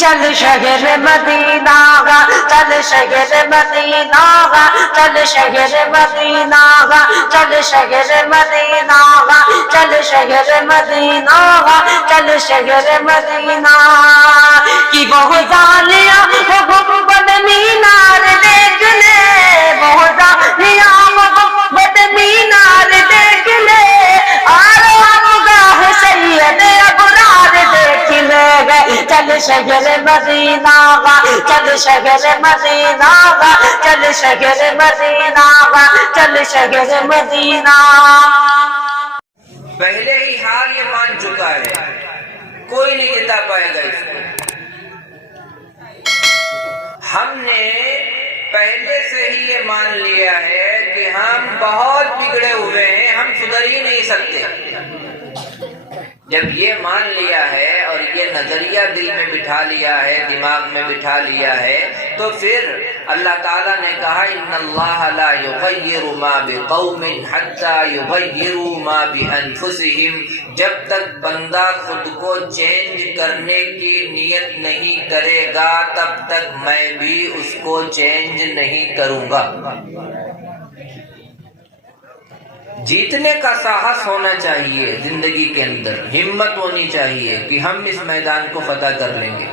چل شہر مدینہ گا، چل شہر مدینہ گا، چل شہر مدینہ گا، چل شہر مدینہ گا، چل شہر مدینہ گا، چل شہر مدینہ کی وہ زالیاں وہ گنبد مینار دیکھ لے، وہ زالیاں وہ گنبد مینار دیکھ لے، آرامگاہ سید ابرار دیکھ لے گئے، چل شہر مدینہ گا، چل شہر مدینہ گا، چل شہر مدینہ گا، چل شہر مدینہ۔ پہلے ہی حال یہ مان چکا ہے، کوئی نہیں جتا پائے گا اس کو۔ ہم نے پہلے سے ہی یہ مان لیا ہے کہ ہم بہت بگڑے ہوئے ہیں، ہم سدھر ہی نہیں سکتے۔ جب یہ مان لیا ہے اور یہ نظریہ دل میں بٹھا لیا ہے، دماغ میں بٹھا لیا ہے، تو پھر اللہ تعالیٰ نے کہا ان اللہ لا یغیر ما بقوم حتی یغیروا ما بانفسہم، جب تک بندہ خود کو چینج کرنے کی نیت نہیں کرے گا تب تک میں بھی اس کو چینج نہیں کروں گا۔ جیتنے کا ساہس ہونا چاہیے زندگی کے اندر، ہمت ہونی چاہیے کہ ہم اس میدان کو فتح کر لیں گے۔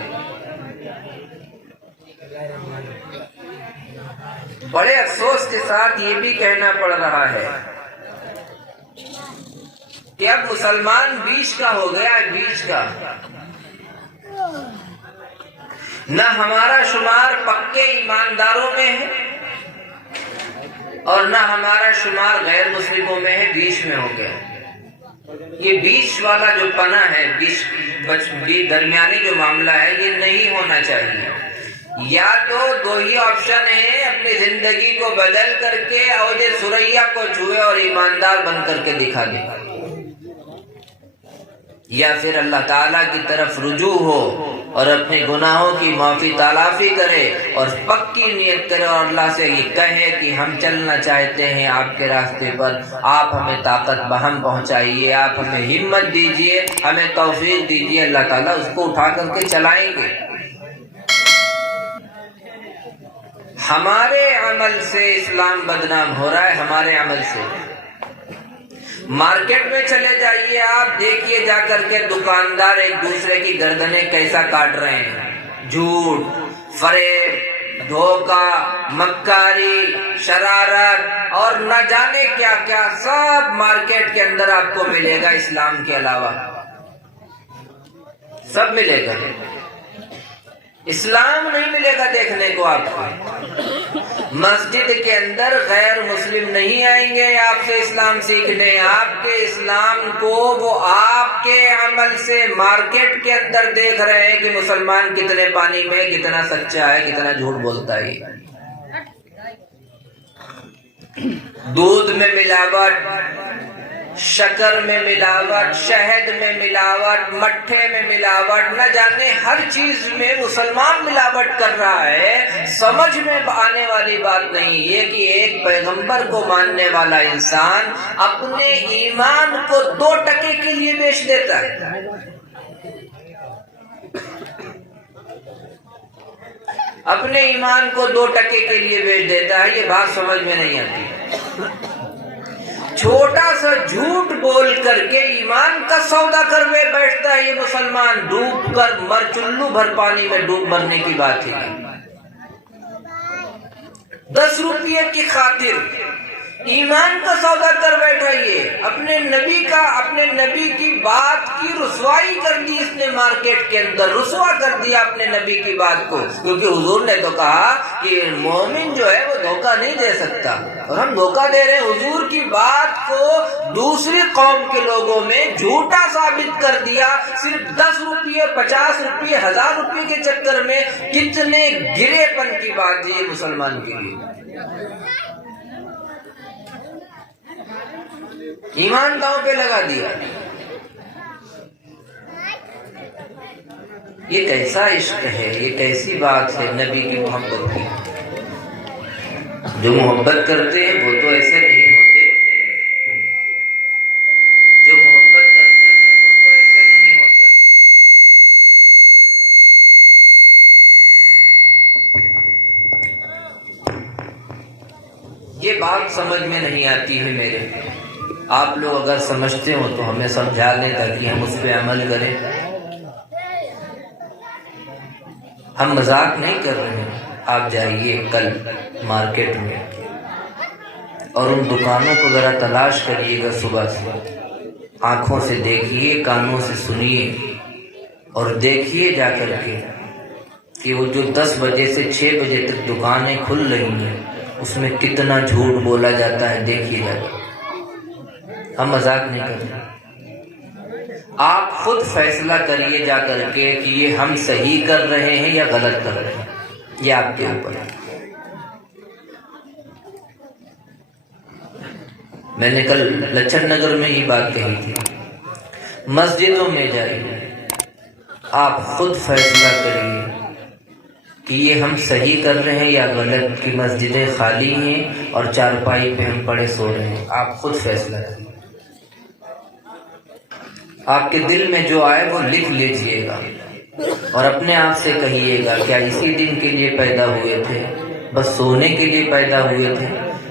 بڑے افسوس کے ساتھ یہ بھی کہنا پڑ رہا ہے کہ اب مسلمان بیچ کا ہو گیا ہے، بیچ کا۔ نہ ہمارا شمار پکے ایمانداروں میں ہے اور نہ ہمارا شمار غیر مسلموں میں ہے، بیچ میں ہو گیا۔ یہ بیچ والا جو پناہ ہے، درمیانی جو معاملہ ہے، یہ نہیں ہونا چاہیے۔ یا تو دو ہی آپشن ہیں، اپنی زندگی کو بدل کر کے اوج ثریا کو چھوئے اور ایماندار بن کر کے دکھا دے، یا پھر اللہ تعالیٰ کی طرف رجوع ہو اور اپنے گناہوں کی معافی تلافی کرے اور پکی نیت کرے اور اللہ سے یہ کہے کہ ہم چلنا چاہتے ہیں آپ کے راستے پر، آپ ہمیں طاقت بہم پہنچائیے، آپ ہمیں ہمت دیجئے، ہمیں توفیق دیجئے، اللہ تعالیٰ اس کو اٹھا کر کے چلائیں گے۔ ہمارے عمل سے اسلام بدنام ہو رہا ہے، ہمارے عمل سے۔ مارکیٹ میں چلے جائیے، آپ دیکھیے جا کر کے دکاندار ایک دوسرے کی گردنیں کیسا کاٹ رہے ہیں، جھوٹ، فریب، دھوکہ، مکاری، شرارت اور نہ جانے کیا کیا سب مارکیٹ کے اندر آپ کو ملے گا، اسلام کے علاوہ سب ملے گا، اسلام نہیں ملے گا دیکھنے کو آپ کو۔ مسجد کے اندر غیر مسلم نہیں آئیں گے آپ سے اسلام سیکھنے، آپ کے اسلام کو وہ آپ کے عمل سے مارکیٹ کے اندر دیکھ رہے ہیں کہ مسلمان کتنے پانی میں، کتنا سچا ہے، کتنا جھوٹ بولتا ہے۔ دودھ میں ملاوٹ، شکر میں ملاوٹ، شہد میں ملاوٹ، مٹھے میں ملاوٹ، نہ جانے ہر چیز میں مسلمان ملاوٹ کر رہا ہے۔ سمجھ میں آنے والی بات نہیں یہ کہ ایک پیغمبر کو ماننے والا انسان اپنے ایمان کو 2 ٹکے کے لیے بیچ دیتا ہے۔ اپنے ایمان کو 2 ٹکے کے لیے بیچ دیتا ہے، یہ بات سمجھ میں نہیں آتی۔ چھوٹا سا جھوٹ بول کر کے ایمان کا سودا کر بیٹھتا ہے یہ مسلمان، ڈوب کر مر، چلو بھر پانی میں ڈوب مرنے کی بات ہے۔ 10 روپے کی خاطر ایمان کا سودا کر بیٹھا، یہ اپنے نبی کی بات کی رسوائی کر دی اس نے، مارکیٹ کے اندر رسوا کر دیا اپنے نبی کی بات کو، کیونکہ حضور نے تو کہا کہ مومن جو ہے وہ دھوکہ نہیں دے سکتا، اور ہم دھوکہ دے رہے ہیں۔ حضور کی بات کو دوسری قوم کے لوگوں میں جھوٹا ثابت کر دیا، صرف 10 روپے، 50 روپے، 1000 روپے کے چکر میں۔ کتنے گرے پن کی بات ہے یہ مسلمان کے لیے۔ ایمان داؤں پہ لگا دیا۔ یہ کیسا عشق ہے، یہ کیسی بات ہے نبی کی محبت کی۔ جو محبت کرتے ہیں وہ تو ایسے نہیں ہوتے، جو محبت کرتے ہیں وہ تو ایسے نہیں ہوتے۔ یہ بات سمجھ میں نہیں آتی ہے میرے. آپ لوگ اگر سمجھتے ہو تو ہمیں سمجھا دیں تاکہ ہم اس پہ عمل کریں. ہم مذاق نہیں کر رہے ہیں. آپ جائیے کل مارکیٹ میں اور ان دکانوں کو ذرا تلاش کریے گا. صبح سے آنکھوں سے دیکھیے، کانوں سے سنیے اور دیکھیے جا کر کے کہ وہ جو 10 بجے سے 6 بجے تک دکانیں کھل رہی ہیں اس میں کتنا جھوٹ بولا جاتا ہے. دیکھیے جا کر. ہم مذاق نہیں کرتے. آپ خود فیصلہ کریے جا کر کے کہ یہ ہم صحیح کر رہے ہیں یا غلط کر رہے ہیں. یہ آپ کے اوپر ہے. میں نے کل لچھن نگر میں یہ بات کہی تھی. مسجدوں میں جائیے، آپ خود فیصلہ کریے کہ یہ ہم صحیح کر رہے ہیں یا غلط، کہ مسجدیں خالی ہیں اور چارپائی پہ ہم پڑے سو رہے ہیں. آپ خود فیصلہ کریے. آپ کے دل میں جو آئے وہ لکھ لیجئے گا اور اپنے آپ سے کہیے گا کیا اسی دن کے لیے پیدا ہوئے تھے؟ بس سونے کے لیے پیدا ہوئے تھے؟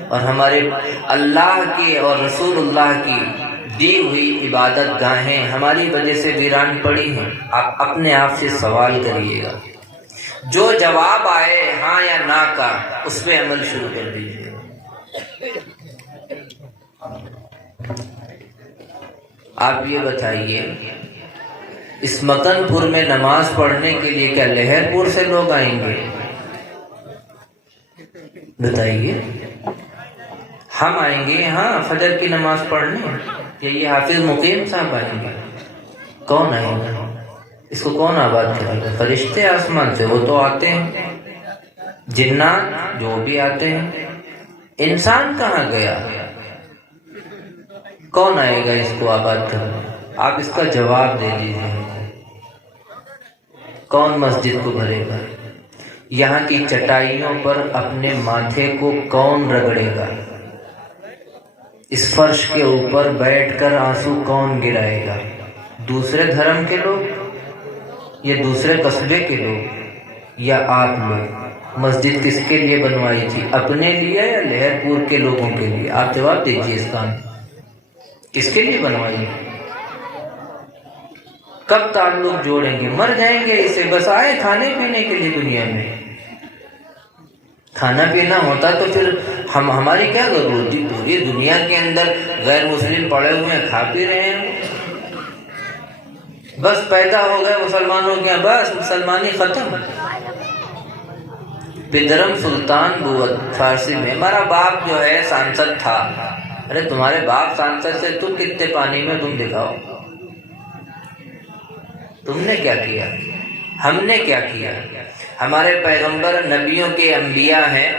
اور ہمارے اللہ کی اور رسول اللہ کی دی ہوئی عبادت گاہیں ہماری وجہ سے ویران پڑی ہیں. آپ اپنے آپ سے سوال کریے گا. جو جواب آئے ہاں یا نہ کا، اس پہ عمل شروع کر دیجیے. آپ یہ بتائیے، اس مکن پور میں نماز پڑھنے کے لیے کیا لہر پور سے لوگ آئیں گے؟ بتائیے. ہم آئیں گے ہاں فجر کی نماز پڑھنے، یا یہ حافظ مقیم صاحب آئیں گے؟ کون آئیں گے؟ اس کو کون آباد کرے گا؟ فرشتے آسمان سے، وہ تو آتے ہیں. جنات جو بھی آتے ہیں. انسان کہاں گیا؟ کون آئے گا اس کو آباد کرنے؟ آپ اس کا جواب دے دیجیے. کون مسجد کو بھرے گا؟ یہاں کی چٹائیوں پر اپنے ماتھے کو کون رگڑے گا؟ اس فرش کے اوپر بیٹھ کر آنسو کون گرائے گا؟ دوسرے دھرم کے لوگ یا دوسرے قصبے کے لوگ یا آپ لوگ؟ مسجد کس کے لیے بنوائی تھی؟ اپنے لیے یا لہر پور کے لوگوں کے لیے؟ آپ جواب دیجیے. اس کا کس کے لیے بنوائی؟ کب تعلق جوڑیں گے؟ مر جائیں گے اسے. بس آئے کھانے پینے کے لیے دنیا میں. کھانا پینا ہوتا تو پھر ہماری کیا ضرورت تھی؟ پوری دنیا کے اندر غیر مسلم پڑے ہوئے ہیں، کھا پی رہے ہیں. بس پیدا ہو گئے مسلمانوں کے، بس مسلمانی ختم. پدرم سلطان بود فارسی میں، ہمارا باپ جو ہے سانسد تھا. ارے تمہارے باپ سانسد سے تم کتنے پانی میں، تم دکھاؤ. تم نے کیا کیا؟ ہم نے کیا کیا؟ ہمارے پیغمبر نبیوں کے انبیاء ہیں،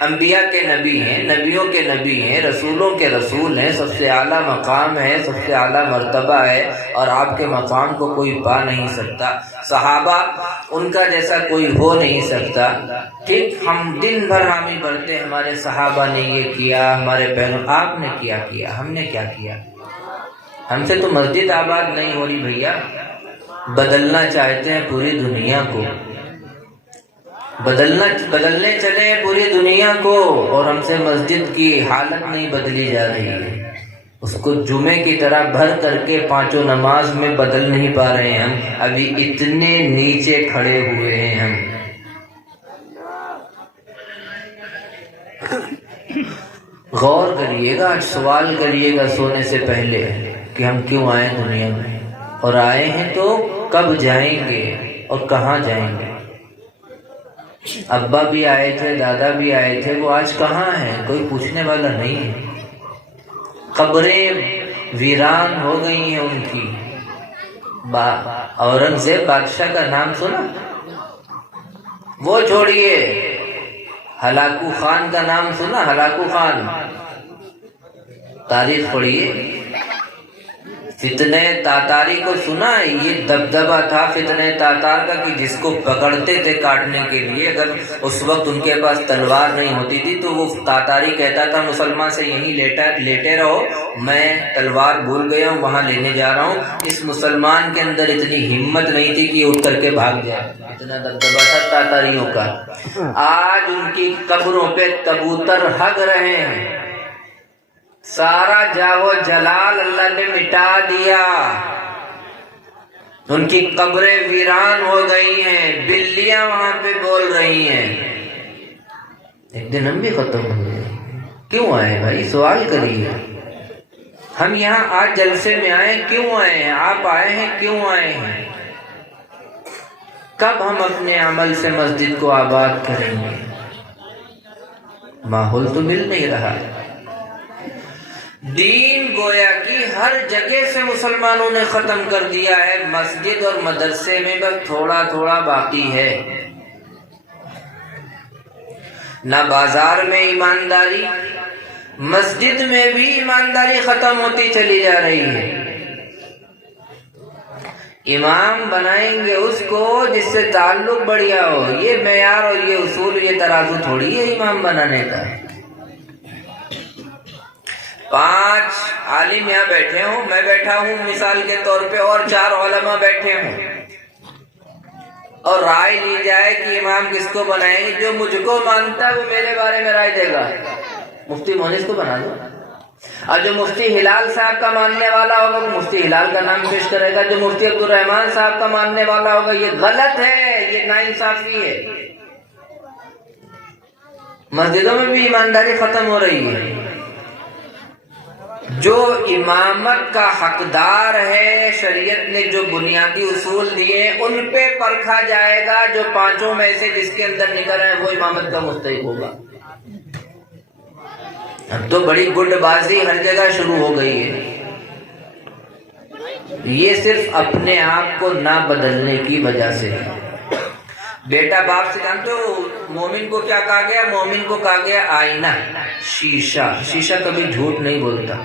انبیاء کے نبی ہیں، نبیوں کے نبی ہیں، رسولوں کے رسول ہیں. سب سے اعلیٰ مقام ہے، سب سے اعلیٰ مرتبہ ہے، اور آپ کے مقام کو کوئی پا نہیں سکتا. صحابہ ان کا جیسا کوئی ہو نہیں سکتا. ٹھیک، ہم دن بھر حامی بھرتے ہمارے صحابہ نے یہ کیا، ہمارے پیغمبر. آپ نے کیا کیا؟ ہم نے کیا کیا؟ ہم سے تو مسجد آباد نہیں ہو رہی بھیا. بدلنا چاہتے ہیں پوری دنیا کو، بدلنے چلے پوری دنیا کو، اور ہم سے مسجد کی حالت نہیں بدلی جا رہی ہے. اس کو جمعے کی طرح بھر کر کے 5 نماز میں بدل نہیں پا رہے ہیں. ہم ابھی اتنے نیچے کھڑے ہوئے ہیں. ہم غور کریے گا، سوال کریے گا سونے سے پہلے کہ ہم کیوں آئے دنیا میں، اور آئے ہیں تو کب جائیں گے اور کہاں جائیں گے. ابا بھی آئے تھے، دادا بھی آئے تھے، وہ آج کہاں ہیں؟ کوئی پوچھنے والا نہیں ہے. قبریں ویران ہو گئی ہیں ان کی. اورنگزیب بادشاہ کا نام سنا؟ وہ چھوڑیے، ہلاکو خان کا نام سنا؟ ہلاکو خان، تاریخ پڑھیے. فتنہ تاتاری کو سنا ہے؟ یہ دبدبہ تھا فتنہ تاتار کا کہ جس کو پکڑتے تھے کاٹنے کے لیے، اگر اس وقت ان کے پاس تلوار نہیں ہوتی تھی تو وہ تاتاری کہتا تھا مسلمان سے یہیں لیٹے رہو، میں تلوار بھول گیا ہوں وہاں لینے جا رہا ہوں۔ اس مسلمان کے اندر اتنی ہمت نہیں تھی کہ یہ اٹھ کر کے بھاگ جائے، اتنا دبدبہ تھا تاتاریوں کا۔ آج ان کی قبروں پہ کبوتر ہگ رہے ہیں، سارا جاو جلال اللہ نے مٹا دیا، ان کی قبریں ویران ہو گئی ہیں، بلیاں وہاں پہ بول رہی ہیں۔ ایک دن ہم بھی ختم ہو گئے۔ کیوں آئے بھائی؟ سوال کریے۔ ہم یہاں آج جلسے میں آئے کیوں آئے ہیں؟ آپ آئے ہیں کیوں آئے ہیں؟ کب ہم اپنے عمل سے مسجد کو آباد کریں گے؟ ماحول تو مل نہیں رہا۔ دین گویا کہ ہر جگہ سے مسلمانوں نے ختم کر دیا ہے، مسجد اور مدرسے میں بس تھوڑا تھوڑا باقی ہے۔ نہ بازار میں ایمانداری، مسجد میں بھی ایمانداری ختم ہوتی چلی جا رہی ہے۔ امام بنائیں گے اس کو جس سے تعلق بڑھیا ہو، یہ معیار اور یہ اصول، یہ ترازو تھوڑی ہے امام بنانے کا۔ 5 عالم یہاں بیٹھے ہوں، میں بیٹھا ہوں مثال کے طور پہ، اور 4 علماء بیٹھے ہوں، اور رائے لی جائے کہ امام کس کو بنائیں گے، جو مجھ کو مانتا ہے وہ میرے بارے میں رائے دے گا، مفتی مونس کو بنا دو، اور جو مفتی ہلال صاحب کا ماننے والا ہوگا وہ مفتی ہلال کا نام پیش کرے گا، جو مفتی عبد الرحمان صاحب کا ماننے والا ہوگا یہ غلط ہے، یہ ناانصافی ہے۔ مسجدوں میں بھی ایمانداری ختم ہو رہی ہے۔ جو امامت کا حقدار ہے، شریعت نے جو بنیادی اصول دیے ان پہ پرکھا جائے گا، جو 5 میں سے جس کے اندر نکل رہے ہیں وہ امامت کا مستحق ہوگا۔ اب تو بڑی گڈ بازی ہر جگہ شروع ہو گئی ہے، یہ صرف اپنے آپ کو نہ بدلنے کی وجہ سے ہے۔ بیٹا باپ سے جانتے ہو مومن کو کیا کہا گیا؟ مومن کو کہا گیا آئینہ، شیشہ۔ شیشہ کبھی جھوٹ نہیں بولتا،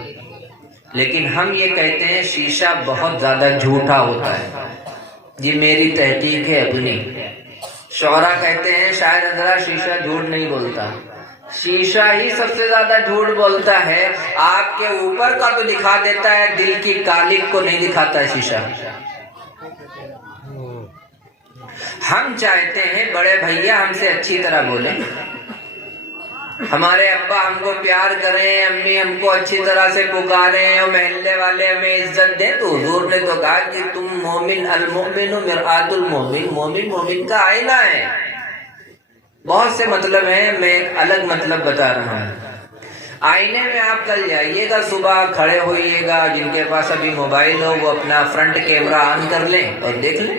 لیکن ہم یہ کہتے ہیں شیشہ بہت زیادہ جھوٹا ہوتا ہے۔ یہ میری تحقیق ہے اپنی۔ شعراء کہتے ہیں شاعر حضرات شیشہ جھوٹ نہیں بولتا، شیشہ ہی سب سے زیادہ جھوٹ بولتا ہے۔ آپ کے اوپر کا تو دکھا دیتا ہے، دل کی کالک کو نہیں دکھاتا ہے شیشہ۔ ہم چاہتے ہیں بڑے بھیا ہم سے اچھی طرح بولیں، ہمارے ابا ہم کو پیار کریں، امی ہم کو اچھی طرح سے پکاریں، اور محلے والے ہمیں عزت دیں۔ تو حضور نے تو کہا کہ تم مومن، المؤمن مرآت المؤمن، مومن مومن کا آئینہ ہے۔ بہت سے مطلب ہیں، میں ایک الگ مطلب بتا رہا ہوں۔ آئینے میں آپ کل جائیے گا، صبح کھڑے ہوئیے گا، جن کے پاس ابھی موبائل ہو وہ اپنا فرنٹ کیمرہ آن کر لیں اور دیکھ لیں۔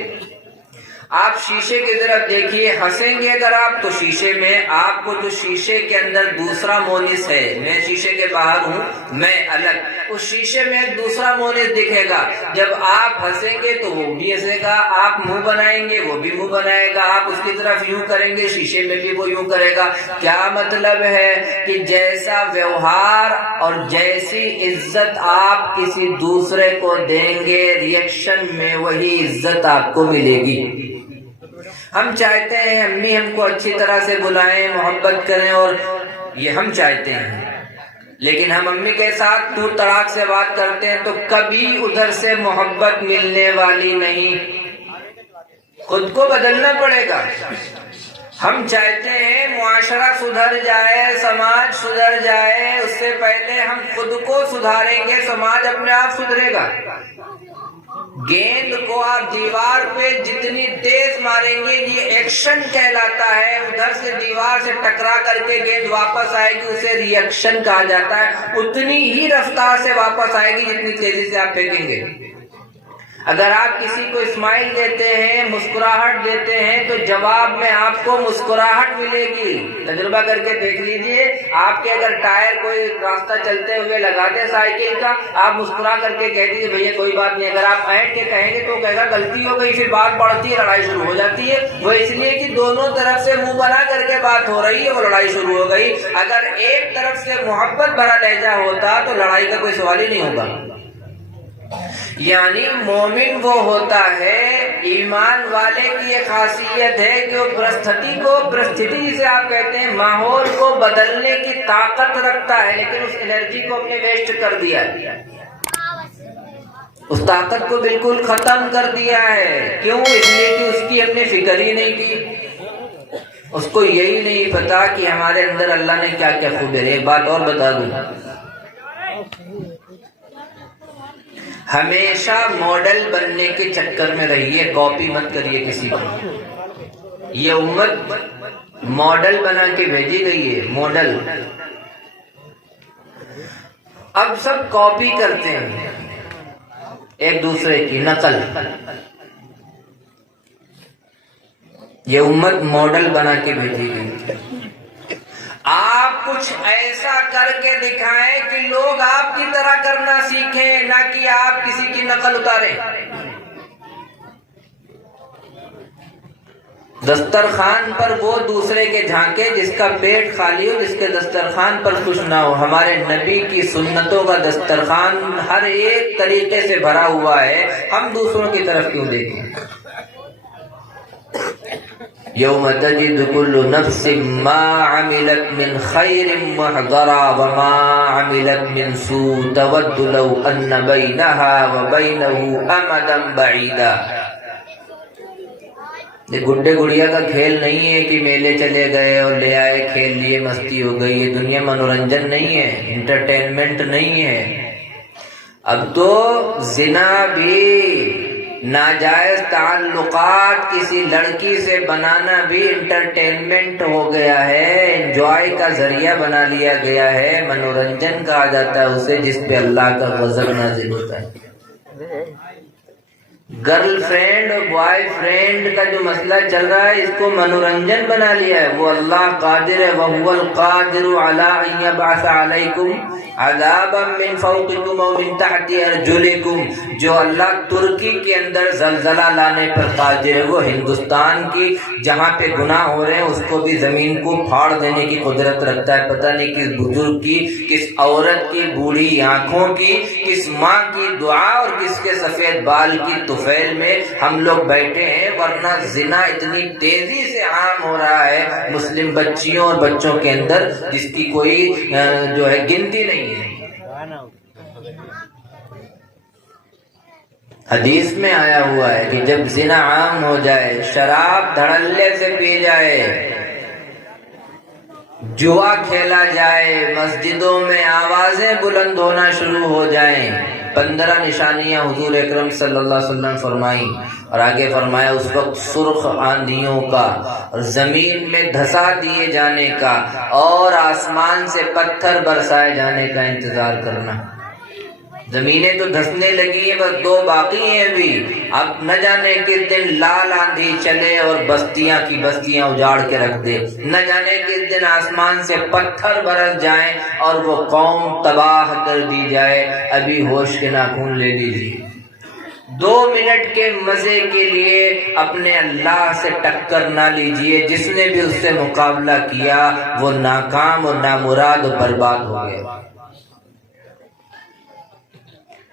آپ شیشے کی طرف دیکھیے، ہنسیں گے اگر آپ تو شیشے میں آپ کو جو شیشے کے اندر دوسرا مونس ہے، میں شیشے کے باہر ہوں، میں الگ، اس شیشے میں دوسرا مونس دکھے گا۔ جب آپ ہنسیں گے تو وہ بھی ہنسے گا، آپ منہ بنائیں گے وہ بھی منہ بنائے گا، آپ اس کی طرف یوں کریں گے شیشے میں بھی وہ یوں کرے گا۔ کیا مطلب ہے کہ جیسا ویوہار اور جیسی عزت آپ کسی دوسرے کو دیں گے، ریئیکشن میں وہی عزت آپ کو ملے گی۔ ہم چاہتے ہیں امی ہم کو اچھی طرح سے بلائیں، محبت کریں، اور یہ ہم چاہتے ہیں، لیکن ہم امی کے ساتھ تو تڑاک سے بات کرتے ہیں تو کبھی ادھر سے محبت ملنے والی نہیں۔ خود کو بدلنا پڑے گا۔ ہم چاہتے ہیں معاشرہ سدھر جائے، سماج سدھر جائے، اس سے پہلے ہم خود کو سدھاریں گے، سماج اپنے آپ سدھرے گا۔ گیند کو آپ دیوار پہ جتنی تیز ماریں گے یہ ایکشن کہلاتا ہے، ادھر سے دیوار سے ٹکرا کر کے گیند واپس آئے گی، اسے ری ایکشن کہا جاتا ہے۔ اتنی ہی رفتار سے واپس آئے گی جتنی تیزی سے آپ پھینکیں گے۔ اگر آپ کسی کو اسمائل دیتے ہیں، مسکراہٹ دیتے ہیں، تو جواب میں آپ کو مسکراہٹ ملے گی۔ تجربہ کر کے دیکھ لیجئے، آپ کے اگر ٹائر کوئی راستہ چلتے ہوئے لگا دے سائیکل کا، آپ مسکرا کر کے کہہ دیجیے بھیا کوئی بات نہیں۔ اگر آپ اینٹ کے کہیں گے تو کہے گا غلطی ہو گئی، پھر بات بڑھتی ہے، لڑائی شروع ہو جاتی ہے۔ وہ اس لیے کہ دونوں طرف سے منہ بنا کر کے بات ہو رہی ہے، وہ لڑائی شروع ہو گئی۔ اگر ایک طرف سے محبت بھرا لہجہ ہوتا تو لڑائی کا کوئی سوال ہی نہیں ہوگا۔ یعنی مومن وہ ہوتا ہے، ایمان والے کی یہ خاصیت ہے کہ وہ پرستھتی جسے آپ کہتے ہیں ماحول کو بدلنے کی طاقت رکھتا ہے، لیکن اس انرجی کو اپنے ویسٹ کر دیا ہے، اس طاقت کو بالکل ختم کر دیا ہے۔ کیوں؟ اس لیے کہ اس کی ہم نے فکر ہی نہیں کی، اس کو یہی نہیں پتا کہ ہمارے اندر اللہ نے کیا کیا خوبی ہے۔ ایک بات اور بتا دوں، ہمیشہ ماڈل بننے کے چکر میں رہیے، کاپی مت کریے کسی کو۔ یہ امت ماڈل بنا کے بھیجی گئی ہے، ماڈل۔ اب سب کاپی کرتے ہیں ایک دوسرے کی، نقل۔ یہ امت ماڈل بنا کے بھیجی گئی۔ آپ کچھ ایسا کر کے دکھائیں کہ لوگ آپ کی طرح کرنا سیکھیں، نہ کہ آپ کسی کی نقل اتاریں۔ دسترخوان پر وہ دوسرے کے جھانکے جس کا پیٹ خالی ہو، جس کے دسترخوان پر کچھ نہ ہو۔ ہمارے نبی کی سنتوں کا دسترخوان ہر ایک طریقے سے بھرا ہوا ہے، ہم دوسروں کی طرف کیوں دیکھیں؟ یوم تجد کل نفس ما عملت من خیر محضرا وما عملت من سوء تود لو ان بینها وبینه امدا بعیدا۔ یہ گڈے گڑیا کا کھیل نہیں ہے کہ میلے چلے گئے اور لے آئے، کھیل لیے، مستی ہو گئی۔ یہ دنیا منورنجن نہیں ہے، انٹرٹینمنٹ نہیں ہے۔ اب تو زنا بھی، ناجائز تعلقات کسی لڑکی سے بنانا بھی انٹرٹینمنٹ ہو گیا ہے، انجوائے کا ذریعہ بنا لیا گیا ہے، منورنجن کہا جاتا ہے اسے، جس پہ اللہ کا غضب نازل ہوتا ہے۔ گرل فرینڈ اور بوائے فرینڈ کا جو مسئلہ چل رہا ہے، اس کو منورنجن بنا لیا ہے۔ وہ اللہ قادر ہے، وَهُوَ الْقَادِرُ عَلَىٰ أَن يَبْعَثَ عَلَيْكُمْ عَذَابًا مِّن فَوْقِكُمْ أَوْ مِن تَحْتِ أَرْجُلِكُمْ۔ جو اللہ ترکی کے اندر زلزلہ لانے پر قادر ہے، وہ ہندوستان کی جہاں پہ گناہ ہو رہے ہیں اس کو بھی زمین کو پھاڑ دینے کی قدرت رکھتا ہے۔ پتہ نہیں کس بزرگ کی، کس عورت کی بوڑھی آنکھوں کی، کس ماں کی دعا اور کس کے سفید بال کی طفیل میں ہم لوگ بیٹھے ہیں، ورنہ زنا اتنی تیزی سے عام ہو رہا ہے مسلم بچیوں اور بچوں کے اندر، جس کی کوئی جو ہے گنتی نہیں ہے۔ حدیث میں آیا ہوا ہے کہ جب زنا عام ہو جائے، شراب دھڑلے سے پی جائے، جوا کھیلا جائے، مسجدوں میں آوازیں بلند ہونا شروع ہو جائیں، 15 نشانیاں حضور اکرم صلی اللہ علیہ وسلم فرمائیں، اور آگے فرمایا اس وقت سرخ آندھیوں کا اور زمین میں دھسا دیے جانے کا اور آسمان سے پتھر برسائے جانے کا انتظار کرنا۔ زمینیں تو دھسنے لگی ہیں، بس 2 باقی ہیں ابھی۔ اب نہ جانے کس دن لال آندھی چلے اور بستیاں کی بستیاں اجاڑ کے رکھ دے، نہ جانے کس دن آسمان سے پتھر برس جائیں اور وہ قوم تباہ کر دی جائے۔ ابھی ہوش کے ناخن لے لیجیے۔ 2 منٹ کے مزے کے لیے اپنے اللہ سے ٹکر نہ لیجیے، جس نے بھی اس سے مقابلہ کیا وہ ناکام اور نامراد اور برباد ہو گیا۔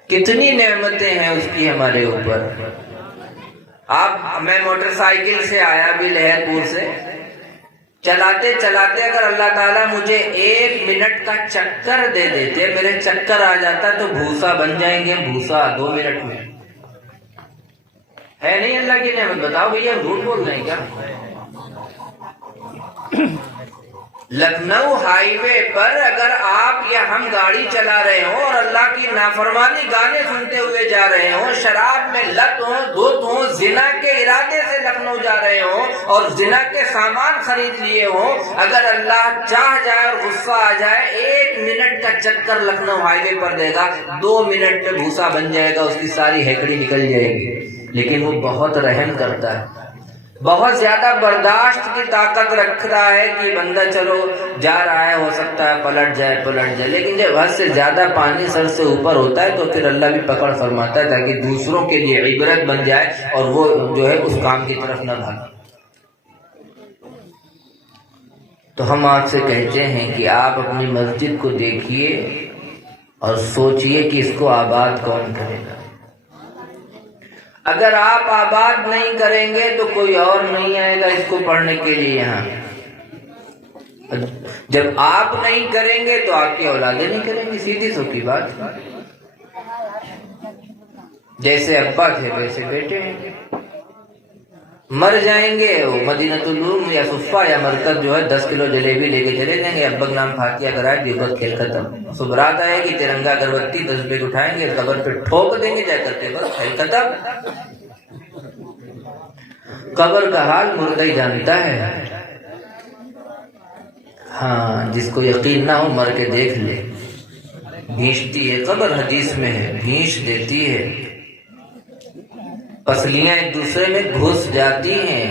کتنی نعمتیں ہیں اس کی ہمارے اوپر۔ میں موٹر سائیکل سے آیا بھی لہر پور سے، چلاتے چلاتے اگر اللہ تعالیٰ مجھے 1 منٹ کا چکر دے دیتے، میرے چکر آ جاتا تو بھوسا بن جائیں گے، بھوسا 2 منٹ میں ہے نہیں اللہ کی نعمت؟ بتاؤ بھیا، جھوٹ بول رہے ہیں کیا؟ لکھنؤ ہائی وے پر اگر آپ یا ہم گاڑی چلا رہے ہوں اور اللہ کی نافرمانی گانے سنتے ہوئے جا رہے ہوں، شراب میں لت ہوں، دھت ہوں، زنا کے ارادے سے لکھنؤ جا رہے ہوں اور زنا کے سامان خرید لیے ہوں، اگر اللہ چاہ جائے اور غصہ آ جائے 1 منٹ کا چکر لکھنؤ ہائی وے پر دے گا، 2 منٹ میں بھوسا بن جائے گا، اس کی ساری ہیکڑی نکل جائے گی۔ لیکن وہ بہت رحم کرتا ہے، بہت زیادہ برداشت کی طاقت رکھتا ہے کہ بندہ چلو جا رہا ہے، ہو سکتا ہے پلٹ جائے، لیکن جب حد سے زیادہ پانی سر سے اوپر ہوتا ہے تو پھر اللہ بھی پکڑ فرماتا ہے تاکہ دوسروں کے لیے عبرت بن جائے اور وہ جو ہے اس کام کی طرف نہ بھاگے۔ تو ہم آپ سے کہتے ہیں کہ آپ اپنی مسجد کو دیکھیے اور سوچئے کہ اس کو آباد کون کرے گا۔ اگر آپ آباد نہیں کریں گے تو کوئی اور نہیں آئے گا اس کو پڑھنے کے لیے یہاں. جب آپ نہیں کریں گے تو آپ کی اولادیں نہیں کریں گی. سیدھی سوکی بات. جیسے ابا تھے ویسے بیٹے ہیں. مر جائیں گے وہ مدینۃ العلوم یا صفہ یا مرکز جو ہے 10 کلو جلیبی لے کے چلے جائیں گے. ابا نام فاتحہ کرائے دیوبت کھیل ختم. صبح رات آئے گی ترنگا اگربتی 10 بیگ اٹھائیں گے قبر پہ ٹھوک دیں گے جا کرتے بس کھیل ختم. قبر کا حال مردہ ہی جانتا ہے. ہاں جس کو یقین نہ ہو مر کے دیکھ لے. بھینچتی ہے قبر, حدیث میں ہے, بھینچ دیتی ہے, پسلیاں ایک دوسرے میں گھس جاتی ہیں.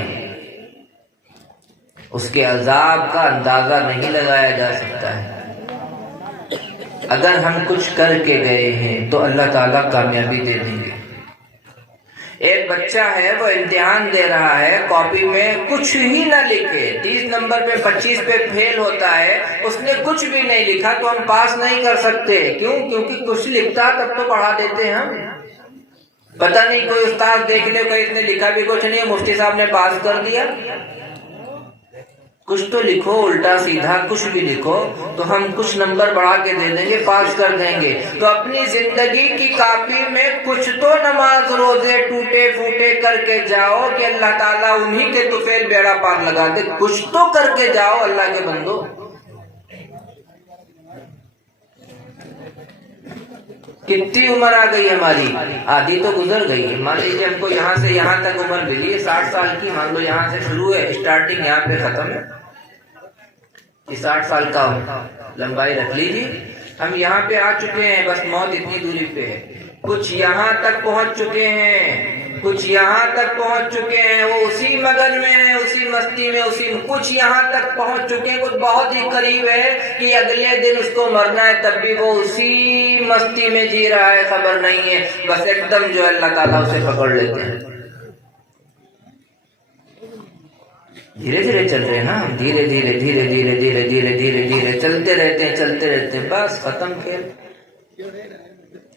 اس کے عذاب کا اندازہ نہیں لگایا جا سکتا ہے. اگر ہم کچھ کر کے گئے ہیں تو اللہ تعالیٰ کامیابی دے دیں گے. ایک بچہ ہے وہ امتحان دے رہا ہے, کاپی میں کچھ ہی نہ لکھے, 30 نمبر پہ 25 پہ فیل ہوتا ہے, اس نے کچھ بھی نہیں لکھا تو ہم پاس نہیں کر سکتے. کیوں؟ کیونکہ کچھ لکھتا تب تو پڑھا دیتے ہیں ہم. پتہ نہیں کوئی استاد دیکھ لے کوئی اس نے لکھا بھی کچھ نہیں, مفتی صاحب نے پاس کر دیا. کچھ تو لکھو, الٹا سیدھا کچھ بھی لکھو تو ہم کچھ نمبر بڑھا کے دے دیں گے, پاس کر دیں گے. تو اپنی زندگی کی کاپی میں کچھ تو نماز روزے ٹوٹے پھوٹے کر کے جاؤ کہ اللہ تعالیٰ انہی کے طفیل بیڑا پار لگا دے. کچھ تو کر کے جاؤ اللہ کے بندو. کتنی عمر آ گئی ہماری, آدھی تو گزر گئی. مان لیجیے ہم کو یہاں سے یہاں تک عمر ملی ہے 60 سال کی, مان لو یہاں سے شروع ہے, اسٹارٹنگ یہاں پہ ختم ہے. 60 سال کا لمبائی رکھ لیجیے. ہم یہاں پہ آ چکے ہیں, بس موت اتنی دوری پہ ہے. کچھ یہاں تک پہنچ چکے ہیں, کچھ یہاں تک پہنچ چکے ہیں, وہ اسی مگن میں ہیں, اسی مستی میں, کچھ یہاں تک پہنچ چکے ہیں, کچھ بہت ہی قریب ہے کہ اگلے دن اس کو مرنا ہے تب بھی وہ اسی مستی میں جی رہا ہے, خبر نہیں ہے. بس ایک دم جو اللہ تعالیٰ اسے پکڑ لیتے ہیں. دھیرے دھیرے چل رہے ہیں نا, دھیرے دھیرے دھیرے دھیرے دھیرے دھیرے دھیرے دھیرے چلتے رہتے ہیں, بس ختم کھیل.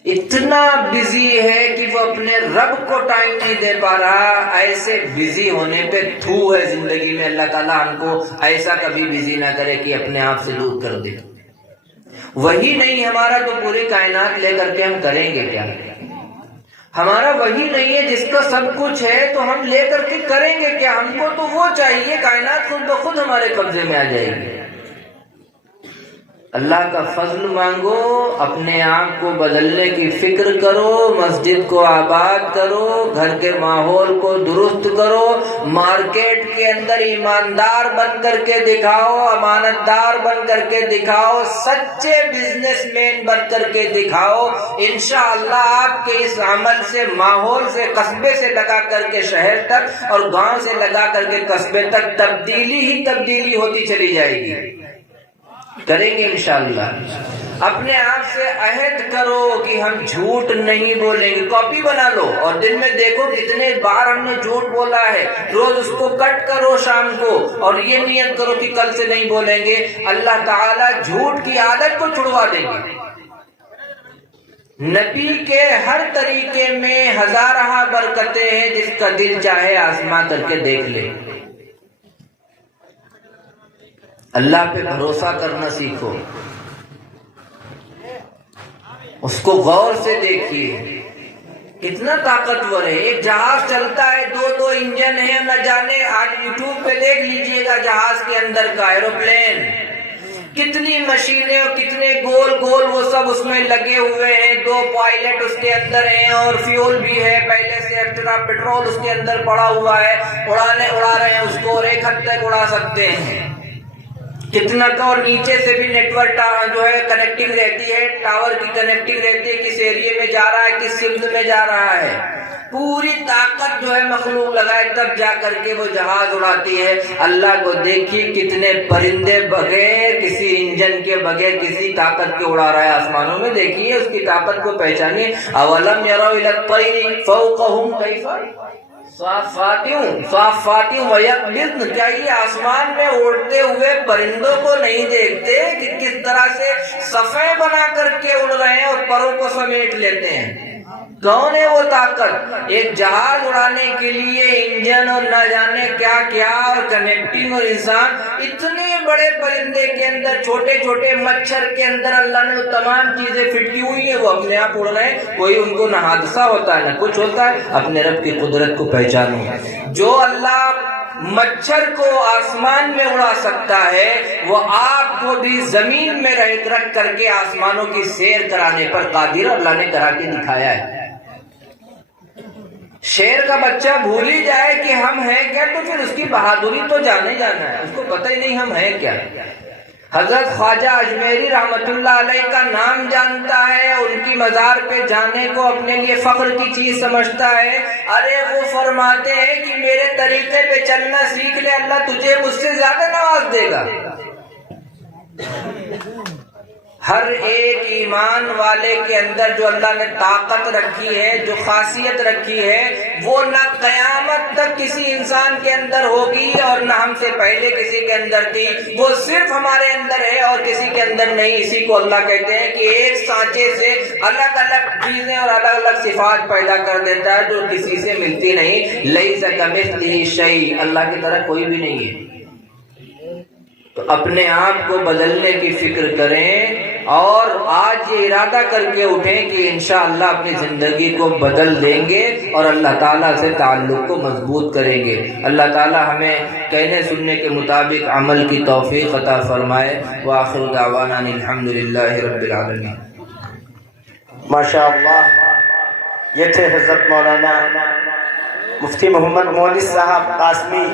اتنا بزی ہے کہ وہ اپنے رب کو ٹائم نہیں دے پا رہا. ایسے بزی ہونے پہ تھو ہے زندگی میں. اللہ تعالیٰ ہم کو ایسا کبھی بزی نہ کرے کہ اپنے آپ سے دور کر دے. وہی نہیں ہمارا تو پوری کائنات لے کر کے ہم کریں گے کیا؟ ہمارا وہی نہیں ہے جس کا سب کچھ ہے تو ہم لے کر کے کریں گے کیا؟ ہم کو تو وہ چاہیے, کائنات خود بخود ہمارے قبضے میں آ جائے گی. اللہ کا فضل مانگو, اپنے آپ کو بدلنے کی فکر کرو, مسجد کو آباد کرو, گھر کے ماحول کو درست کرو, مارکیٹ کے اندر ایماندار بن کر کے دکھاؤ, امانت دار بن کر کے دکھاؤ, سچے بزنس مین بن کر کے دکھاؤ. انشاءاللہ آپ کے اس عمل سے, ماحول سے, قصبے سے لگا کر کے شہر تک اور گاؤں سے لگا کر کے قصبے تک تبدیلی ہی تبدیلی ہوتی چلی جائے گی. کریں گے انشاءاللہ. اپنے آپ سے عہد کرو کہ ہم جھوٹ نہیں بولیں گے. کاپی بنا لو اور دن میں دیکھو کتنے بار ہم نے جھوٹ بولا ہے, روز اس کو کٹ کرو شام کو, اور یہ نیت کرو کہ کل سے نہیں بولیں گے. اللہ تعالیٰ جھوٹ کی عادت کو چھڑوا دیں گے. نبی کے ہر طریقے میں ہزارہ برکتیں ہیں, جس کا دل چاہے آزما کر کے دیکھ لے. اللہ پہ بھروسہ کرنا سیکھو, اس کو غور سے دیکھیے کتنا طاقتور ہے. ایک جہاز چلتا ہے, 2 انجن ہیں, نہ جانے آج یوٹیوب پہ دیکھ لیجئے گا جہاز کے اندر کا ایروپلین, کتنی مشینیں اور کتنے گول گول وہ سب اس میں لگے ہوئے ہیں. 2 پائلٹ اس کے اندر ہیں اور فیول بھی ہے, پہلے سے ایکسٹرا پیٹرول اس کے اندر پڑا ہوا ہے. اڑا رہے ہیں اس کو, اور ایک حد تک اڑا سکتے ہیں. کتنا کا, اور نیچے سے بھی نیٹ ورک جو ہے کنیکٹنگ رہتی ہے, ٹاور کی کنیکٹنگ رہتی ہے, کس ایریے میں جا رہا ہے, کس سمت میں جا رہا ہے. پوری طاقت جو ہے مخلوق لگائے تب جا کر کے وہ جہاز اڑاتی ہے. اللہ کو دیکھیے کتنے پرندے بغیر کسی انجن کے, بغیر کسی طاقت کے اڑا رہا ہے آسمانوں میں. دیکھیے اس کی طاقت کو پہچانیے. اولم یروا الی الطیر فوقہم کیف صافاتیوں ویقبضن, کیا یہ آسمان میں اڑتے ہوئے پرندوں کو نہیں دیکھتے کہ کس طرح سے صفیں بنا کر کے اڑ رہے ہیں اور پروں کو سمیٹ لیتے ہیں. کون ہے وہ طاقت؟ ایک جہاز اڑانے کے لیے انجن اور نہ جانے کیا کیا اور کنیکٹنگ اور انسان، اتنے بڑے پرندے کے اندر چھوٹے چھوٹے مچھر کے اندر اللہ نے وہ تمام چیزیں فٹ کی ہوئی ہیں، وہ اپنے آپ اڑ رہے ہیں، کوئی ان کو نہ حادثہ ہوتا ہے نہ کچھ ہوتا ہے۔ اپنے رب کی قدرت کو پہچانو۔ جو اللہ مچھر کو آسمان میں اڑا سکتا ہے، وہ آپ کو بھی زمین میں رکھ کر کے آسمانوں کی سیر کرانے پر قادر، اللہ نے کرا کے دکھایا ہے۔ شیر کا بچہ بھول ہی جائے کہ ہم ہیں کیا، تو پھر اس کی بہادری تو جانے جانا ہے، اس کو پتہ ہی نہیں ہم ہیں کیا۔ حضرت خواجہ اجمیری رحمت اللہ علیہ کا نام جانتا ہے، ان کی مزار پہ جانے کو اپنے لیے فخر کی چیز سمجھتا ہے۔ ارے وہ فرماتے ہیں کہ میرے طریقے پہ چلنا سیکھ لے، اللہ تجھے مجھ سے زیادہ نواز دے گا۔ ہر ایک ایمان والے کے اندر جو اللہ نے طاقت رکھی ہے، جو خاصیت رکھی ہے، وہ نہ قیامت تک کسی انسان کے اندر ہوگی اور نہ ہم سے پہلے کسی کے اندر تھی، وہ صرف ہمارے اندر ہے اور کسی کے اندر نہیں۔ اسی کو اللہ کہتے ہیں کہ ایک سانچے سے الگ الگ چیزیں اور الگ الگ صفات پیدا کر دیتا ہے جو کسی سے ملتی نہیں۔ لیس کمثلہ شیء، اللہ کی طرح کوئی بھی نہیں ہے۔ تو اپنے آپ کو بدلنے کی فکر کریں اور آج یہ ارادہ کر کے اٹھیں کہ انشاءاللہ اپنی زندگی کو بدل دیں گے اور اللہ تعالیٰ سے تعلق کو مضبوط کریں گے۔ اللہ تعالیٰ ہمیں کہنے سننے کے مطابق عمل کی توفیق عطا فرمائے۔ وآخر دعوانا الحمدللہ رب العالمین۔ ماشاءاللہ، یہ تھے حضرت مولانا مفتی محمد مونس صاحب قاسمی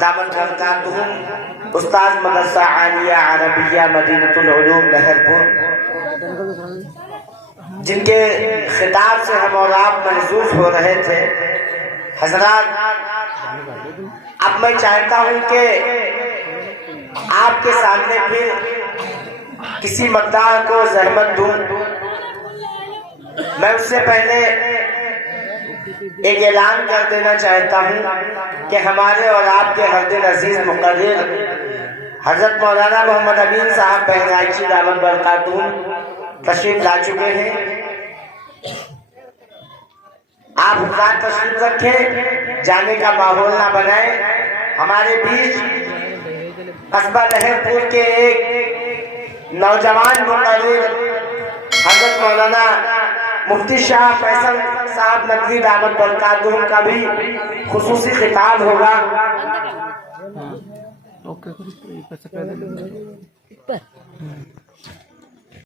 دامت برکاتہم، استاد مدرسہ عالیہ عربیہ مدینۃ العلوم لہرپور، جن کے خطاب سے ہم اور آپ محظوظ ہو رہے تھے۔ حضرات، اب میں چاہتا ہوں کہ آپ کے سامنے بھی کسی مداح کو زحمت دوں۔ میں اس سے پہلے ایک اعلان کر دینا چاہتا ہوں کہ ہمارے اور آپ کے ہر دل عزیز مقرر حضرت مولانا محمد امین صاحب بہرائچی دامت برکاتہم تشریف لا چکے ہیں۔ آپ حضرات تشریف رکھیں، جانے کا ماحول نہ بنائیں۔ ہمارے بیچ قصبہ لہرپور کے ایک نوجوان مقرر حضرت مولانا مفتی شاہ فیصل صاحب نقوی دامت برکاتہم کا بھی خصوصی خطاب ہوگا۔ اوکے